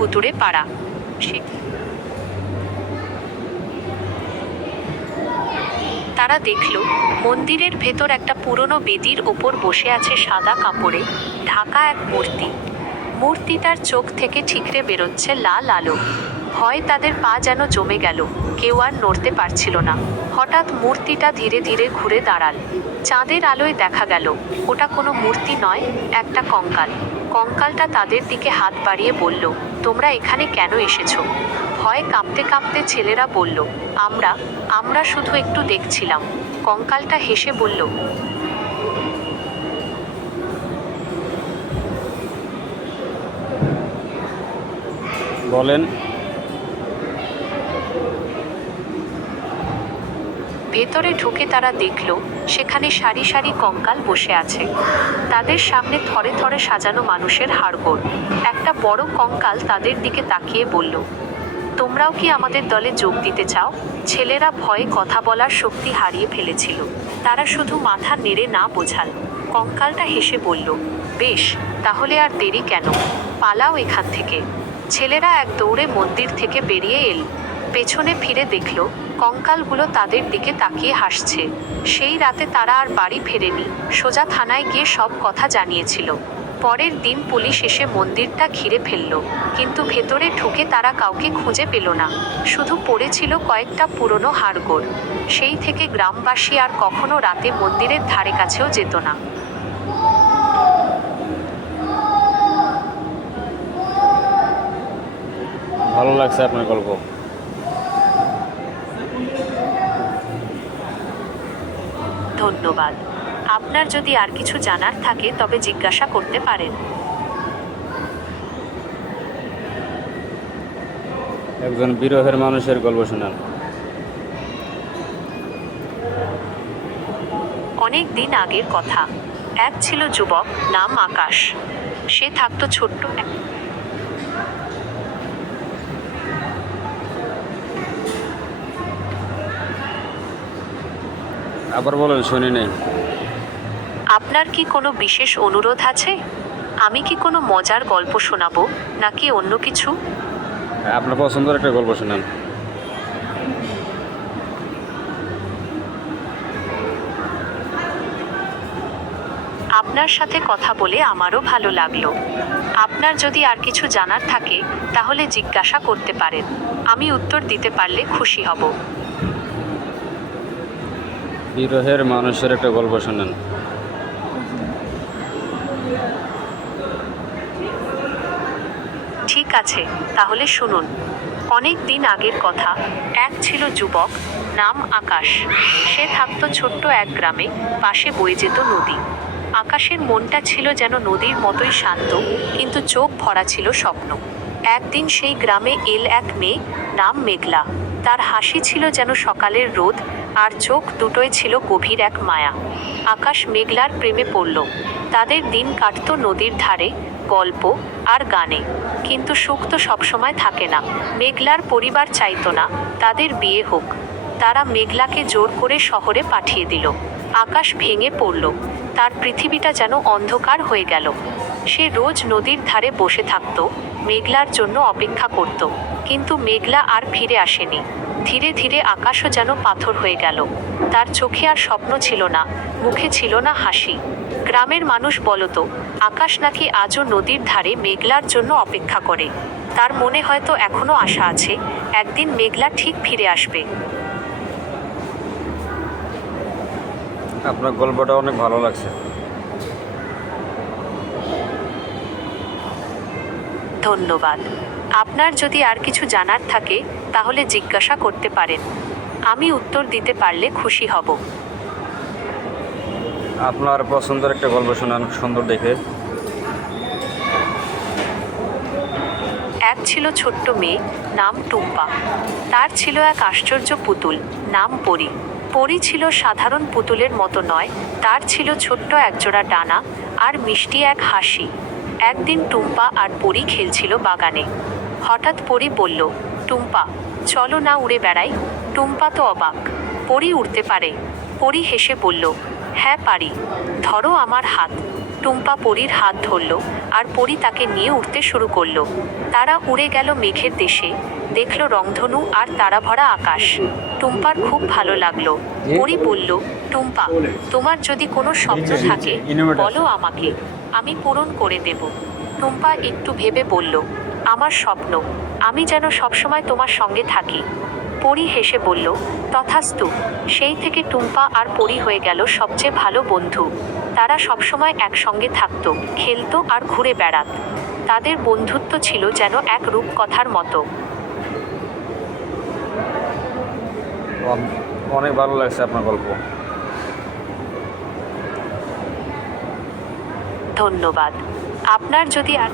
ভুতুড়ে পাড়া। তারা দেখল মন্দিরের ভেতর একটা পুরনো বেদির ওপর বসে আছে সাদা কাপড়ে ঢাকা এক মূর্তি। মূর্তিটার চোখ থেকে ঠিকরে বেরোচ্ছে লাল আলো। ভয় তাদের পা যেন জমে গেল, কেউ আর নড়তে পারছিল না। হঠাৎ মূর্তিটা ধীরে ধীরে ঘুরে দাঁড়াল। চাঁদের আলোয় দেখা গেল ওটা কোনো মূর্তি নয়, একটা কঙ্কাল। কঙ্কালটা তাদের দিকে হাত বাড়িয়ে বলল, তোমরা এখানে কেন এসেছো? ভয়ে কাঁপতে কাঁপতে ছেলেরা বলল, আমরা আমরা শুধু একটু দেখছিলাম। কঙ্কালটা হেসে বলল, বলেন। ভেতরে ঢুকে তারা দেখল সেখানে সারি সারি কঙ্কাল বসে আছে। তাদের সামনে থরে থরে সাজানো মানুষের হাড়গোড়। একটা বড় কঙ্কাল তাদের দিকে তাকিয়ে বলল, তোমরাও কি আমাদের দলে যোগ দিতে চাও? ছেলেরা ভয়ে কথা বলার শক্তি হারিয়ে ফেলেছিল। তারা শুধু মাথা নেড়ে না বোঝাল। কঙ্কালটা হেসে বলল, বেশ, তাহলে আর দেরি কেন, পালাও এখান থেকে। ছেলেরা এক দৌড়ে মন্দির থেকে বেরিয়ে এল। পেছনে ফিরে দেখল কঙ্কালগুলো তাদের দিকে তাকিয়ে হাসছে। সেই রাতে তারা আর বাড়ি ফেরেনি, সোজা থানায় গিয়ে সব কথা জানিয়েছিল। পরের দিন পুলিশ এসে মন্দিরটা ঘিরে ফেলল, কিন্তু ভেতরে ঢুকে তারা কাউকে খুঁজে পেল না। শুধু পড়েছিল কয়েকটা পুরনো হাড়গোড়। সেই থেকে গ্রামবাসী আর কখনো রাতে মন্দিরের ধারে কাছেও যেত না। ভালো লাগছে আপনার গল্প। ধন্যবাদ। আপনার যদি আর কিছু জানার থাকে তবে জিজ্ঞাসা করতে পারেন। একজন বিরহের মানুষের গল্প শোনান। অনেক দিন আগের কথা। এক ছিল যুবক, নাম আকাশ। সে থাকতো ছোট্ট আবার বলেন, শুনি নেই। আপনার কি কোনো বিশেষ অনুরোধ আছে? আমি কি কোনো মজার গল্প শোনাবো নাকি অন্য কিছু? আপনার পছন্দের একটা গল্প শোনান। আপনার সাথে কথা বলে আমারও ভালো লাগলো। আপনার যদি আর কিছু জানার থাকে তাহলে জিজ্ঞাসা করতে পারেন। আমি উত্তর দিতে পারলে খুশি হব। বিরহের মানুষের একটা গল্প শোনান। ঠিক আছে, তাহলে শুনুন। অনেক দিন আগের কথা। এক ছিল যুবক, নাম আকাশ। সে থাকতো ছোট্ট এক গ্রামে, পাশে বয়ে যেত নদী। আকাশের মনটা ছিল যেন নদীর মতোই শান্ত, কিন্তু চোখ ভরা ছিল স্বপ্ন। একদিন সেই গ্রামে এল এক মেয়ে, নাম মেঘলা। তার হাসি ছিল যেন সকালের রোদ, আর চোখ দুটোয় ছিল গভীর এক মায়া। আকাশ মেঘলার প্রেমে পড়ল। তাদের দিন কাটতো নদীর ধারে, গল্প আর গানে। কিন্তু সুখ তো সবসময় থাকে না। মেঘলার পরিবার চাইতো না তাদের বিয়ে হোক। তারা মেঘলাকে জোর করে শহরে পাঠিয়ে দিল। আকাশ ভেঙে পড়ল। তার পৃথিবীটা যেন অন্ধকার হয়ে গেল। সে রোজ নদীর ধারে বসে থাকত, মেঘলার জন্য অপেক্ষা করত। কিন্তু মেঘলা আর ফিরে আসেনি। ধীরে ধীরে আকাশও যেন পাথর হয়ে গেল। তার চোখে আর স্বপ্ন ছিল না, মুখে ছিল না হাসি। গ্রামের মানুষ বলতো, আকাশ নাকি আজও নদীর ধারে মেঘলার জন্য অপেক্ষা করে। তার মনে হয়তো এখনো আশা আছে, একদিন মেঘলা ঠিক ফিরে আসবে। আপনার গল্পটা অনেক ভালো লাগছে। ধন্যবাদ। আপনার যদি আর কিছু জানার থাকে তাহলে জিজ্ঞাসা করতে পারেন। আমি উত্তর দিতে পারলে খুশি হব। আপনার পছন্দের একটা গল্প শোনান, সুন্দর দেখে। এক ছিল ছোট্ট মেয়ে, নাম টুম্পা। তার ছিল এক আশ্চর্য পুতুল, নাম পরি। পরি ছিল সাধারণ পুতুলের মতো নয়, তার ছিল ছোট্ট একজোড়া ডানা আর মিষ্টি এক হাসি। একদিন টুম্পা আর পরি খেলছিল বাগানে। হঠাৎ পরি বলল, টুম্পা, চলো না উড়ে বেড়াই। টুম্পা তো অবাক, পরি উড়তে পারে? পরি হেসে বলল, হ্যাঁ পারি, ধরো আমার হাত। টুম্পা পরীর হাত ধরল আর পরী তাকে নিয়ে উঠতে শুরু করলো। তারা উড়ে গেল মেঘের দেশে, দেখল রংধনু আর তারা ভরা আকাশ। টুম্পার খুব ভালো লাগলো। পরী বলল, টুম্পা, তোমার যদি কোনো স্বপ্ন থাকে বলো আমাকে, আমি পূরণ করে দেব। টুম্পা একটু ভেবে বলল, আমার স্বপ্ন আমি যেন সবসময় তোমার সঙ্গে থাকি। পরী হেসে বলল, তথাস্তু। সেই থেকে টুম্পা আর পরী হয়ে গেল সবচেয়ে ভালো বন্ধু। তারা সবসময় একসঙ্গে থাকতো, খেলতো আর ঘুরে বেড়াত। তাদের বন্ধুত্ব ছিল যেন এক রূপকথার মতো। অনেক ভালো লাগছে আপনার গল্প। ধন্যবাদ। আপনার যদি আর